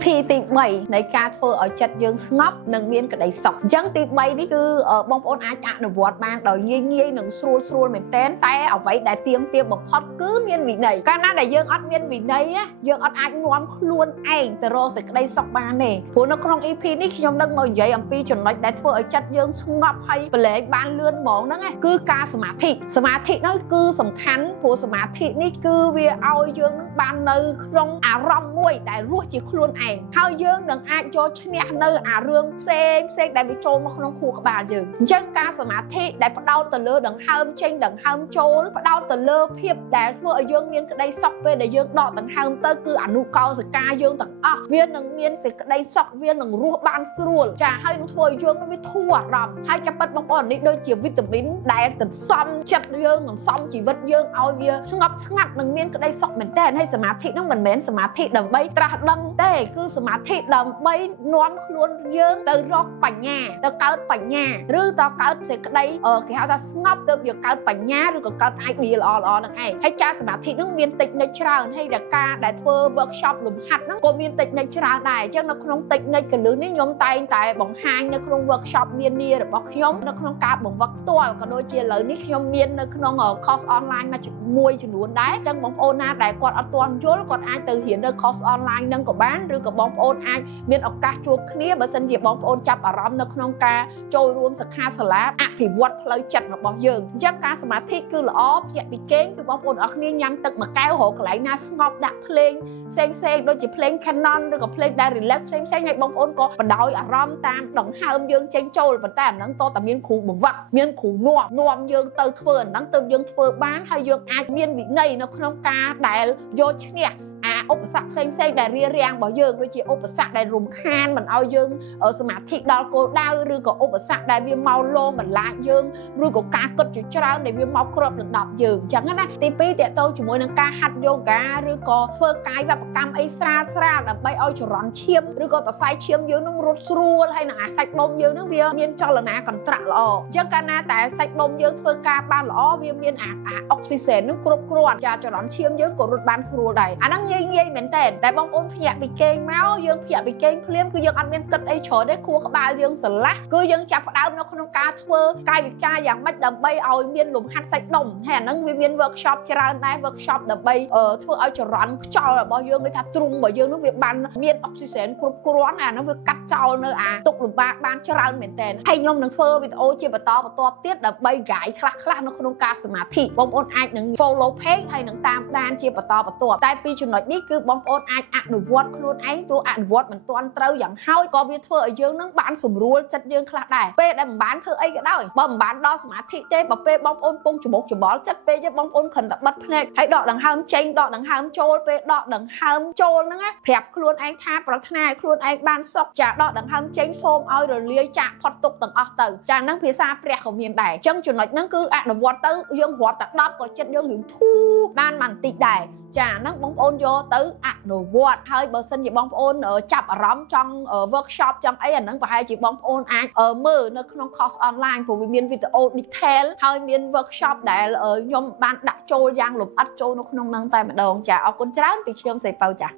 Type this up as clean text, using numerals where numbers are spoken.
EP ទី3នៃការធ្វើឲ្យចិត្តយើងស្ងប់និងមានក្តីសុខអញ្ចឹងទី3នេះគឺបងប្អូនអាចអនុវត្តបានដោយងាយនិងស្រួលមែនទែនតែអ្វីដែលទាមទារបំផុតគឺមានវិន័យកាលណាដែលយើងអត់មានវិន័យយើងអត់អាចនាំខ្លួនឯងទៅរកសេចក្តីសុខបានទេព្រោះនៅក្នុង EP នេះខ្ញុំនឹងមកនិយាយអំពីចំណុចដែលធ្វើឲ្យចិត្តយើងស្ងប់ហើយប្រឡែងបានលឿនហ្មងហ្នឹងគឺការសមាធិនោះគឺសំខាន់ព្រោះសមាធិនេះគឺវាឲ្យយើងនឹងបាននៅក្នុងអារម្មណ៍មួយដែលរស់ជាខ្លួនឯងហើយយើងនឹងអាចយកឈ្នះនៅអារឿងផ្សេងដែលវាចូលមកក្នុងខួរក្បាលយើងអញ្ចឹងការសមាធិដែលផ្ដោតទៅលើដង្ហើមចេញដង្ហើមចូលផ្ដោតទៅលើភាពដែលធ្វើឲ្យយើងមានក្តីសុខពេលដែលយើងដកដង្ហើមទៅគឺអនុកោសិកាយើងទាំងអស់វានឹងមានសេចក្តីសុខវានឹងរស់បានស្រួលចាហើយនឹងធ្វើឲ្យយើងនឹងវាធូរអារម្មណ៍ហើយចាំប៉ិតបងប្អូននេះដូចជាវីតាមីនដែលសន្សំចិត្តយើងសន្សំជីវិតយើងឲ្យវាស្ងប់ស្ងាត់និងមានក្តីសុខមែនតើហើយសមាធិនឹងមិនមែនសមាធិដើម្បីត្រាស់ដឹងទេគឺសមាធិដើម្បីនាំខ្លួនយើងទៅរកបញ្ញាទៅកើតបញ្ញាឬទៅកើតសេចក្តីគេហៅថាស្ងប់ទៅវាកើតបញ្ញាឬក៏កើត idea ល្អហ្នឹងឯងហើយការសមាធិនឹងមានតិចនិចច្រើនហើយដល់ការដែលធ្វើ workshop លំហាត់ហ្នឹងក៏មានតិចនិចច្រើនដែរអញ្ចឹងនៅក្នុងតិចនិចកលឹះនេះខ្ញុំតែងតែបង្ហាញនៅក្នុង workshop នានារបស់ខ្ញុំនៅក្នុងការបង្វឹកផ្ទាល់ក៏ដូចជាឥឡូវនេះខ្ញុំមាននៅក្នុង course online មួយចំនួនដែរអញ្ចឹងបងប្អូនណាដែលគាត់អត់ទាន់យល់គាត់អាចទៅរៀននៅ course online ហ្នឹងក៏បានឬក៏បងប្អូនអាចមានឱកាសជួបគ្នាបើសិនជាបងប្អូនចាប់អារម្មណ៍នៅក្នុងការចូលរួមសិក្ខាសាលាអភិវឌ្ឍផ្លូវចិត្តរបស់យើងអញ្ចឹងការសមាធិគឺល្អភ្ញាក់ពីគេងគឺបងប្អូនអរគ្នាញ៉ាំទឹកមួយកែវរកកន្លែងណាស្ងប់ដាក់ភ្លេងផ្សេងដូចជាភ្លេង Canon ឬក៏ភ្លេងដែល relax ផ្សេងឲ្យបងប្អូនក៏បដោយអារម្មណ៍តាមដង្ហើមយើងចេញចូលប៉ុន្តែអាហ្នឹងតតែមានគ្រូបង្វឹកមានគ្រូនាំយើងទៅធ្វើអាហ្នឹងទើបយើងធ្វើបានហើយយើងអាចមានវិន័យនៅក្នុងការដែលយកឈ្នះឧបសគ្គផ្សេងដែលរារាំងរបស់យើងដូចជាឧបសគ្គដែលរំខានមិនឲ្យយើងសមាធិដល់គោលដៅឬក៏ឧបសគ្គដែលវាមកលោមបន្លាចយើងឬក៏ការគិតជាច្រើនដែលវាមកគ្របដណ្ដប់យើងអញ្ចឹងណាទី2តកតងជាមួយនឹងការហាត់យូហ្គាឬក៏ធ្វើកាយវិបកម្មអីស្រាលដើម្បីឲ្យចរន្តឈាមឬក៏សរសៃឈាមយើងនឹងរត់ស្រួលហើយនឹងអាសាច់ដុំយើងនឹងវាមានចលនាកន្ត្រាក់ល្អអញ្ចឹងកាលណាតែសាច់ដុំយើងធ្វើការបានល្អវាមានអាអុកស៊ីសែននឹងគ្រប់គ្រាន់ចាចរន្តឈាមយើងក៏រត់បានស្រួលដែរអាហ្នឹងងាយមែនតើតែបងប្អូនភ្ញាក់ពីគេងមកយើងភ្ញាក់ពីគេងភ្លាមគឺយើងអត់មានគិតអីច្រើនទេខួរក្បាលយើងស្រឡះគឺយើងចាប់ផ្ដើមនៅក្នុងការធ្វើកាយវិការយ៉ាងម៉េចដើម្បីឲ្យមានលំហាត់សាច់ដុំហើយអាហ្នឹងវាមាន workshop ច្រើនដែរ workshop ដើម្បីធ្វើឲ្យចរន្តខ្យល់របស់យើងដូចថាទ្រុងរបស់យើងនឹងវាបានមានអុកស៊ីសែនគ្រប់គ្រាន់អាហ្នឹងវាកាត់ចោលនៅអាទុកលំបាកបានច្រើនមែនតើហើយខ្ញុំនឹងធ្វើវីដេអូជាបន្តបន្ទាប់ទៀតដើម្បី guide ខ្លះនៅក្នុងការសមាធិបងប្អូនអាចនឹង follow page ហើយនឹងតាមដានជាបន្តបន្ទាប់តែពីចំណុចនេះគឺបងប្អូនអាចអនុវត្តខ្លួនឯងទោះអនុវត្តមិនទាន់ត្រូវយ៉ាងហើយក៏វាធ្វើឲ្យយើងនឹងបានសម្រួលចិត្តយើងខ្លះដែរពេលដែលមិនបានធ្វើអីក៏ដោយបើមិនបានដល់សមាធិទេបើពេលបងប្អូនពងច្បុកច្បល់ចិត្តពេកទេបងប្អូនគ្រាន់តែបិទភ្នែកហើយដកដង្ហើមចេញដកដង្ហើមចូលពេលដកដង្ហើមចូលហ្នឹងប្រាប់ខ្លួនឯងថាប្រាថ្នាឲ្យខ្លួនឯងបានសុខចាដកដង្ហើមចេញសូមឲ្យរលាយចាក់ផុតទុកទាំងអស់ទៅចាហ្នឹងភាសាព្រះក៏មានដែរអញ្ចឹងចំណុចហ្នឹងគឺអនុវត្តទៅយើងរាប់តែ10ក៏ចិត្តយើងរឿងធូរបានបន្តិចដែរចាហ្នឹងបងប្អូនយកទៅអនុវត្តហើយបើសិនជាបងប្អូនចាប់អារម្មណ៍ចង់ workshop ចង់អីអាហ្នឹងប្រហែលជាបងប្អូនអាចមើលនៅក្នុង course online ព្រោះវាមានវីដេអូ detail ហើយមាន workshop ដែលខ្ញុំបានដាក់ចូលយ៉ាងលម្អិតចូលនៅក្នុងហ្នឹងតែម្ដងចាអរគុណច្រើនពីខ្ញុំសេពៅចា